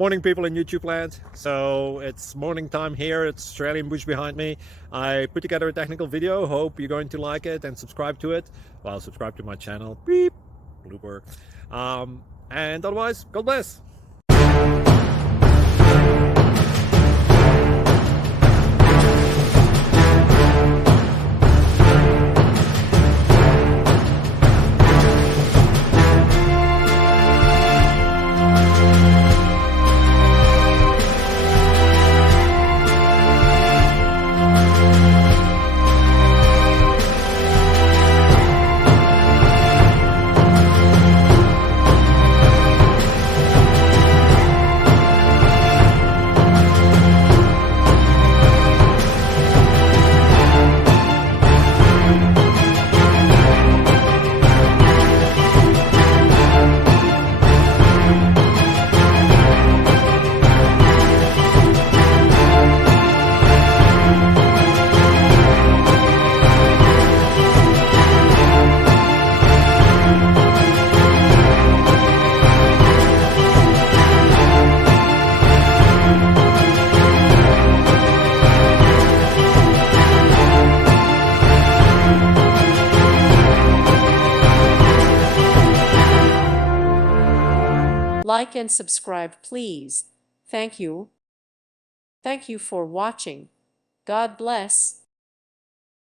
Morning, people in YouTube land. So it's morning time here. It's Australian bush behind me. I put together a technical video. Hope you're going to like it and subscribe to it. Well, subscribe to my channel. Beep, blooper. And otherwise, God bless. Like and subscribe, please. Thank you. Thank you for watching. God bless.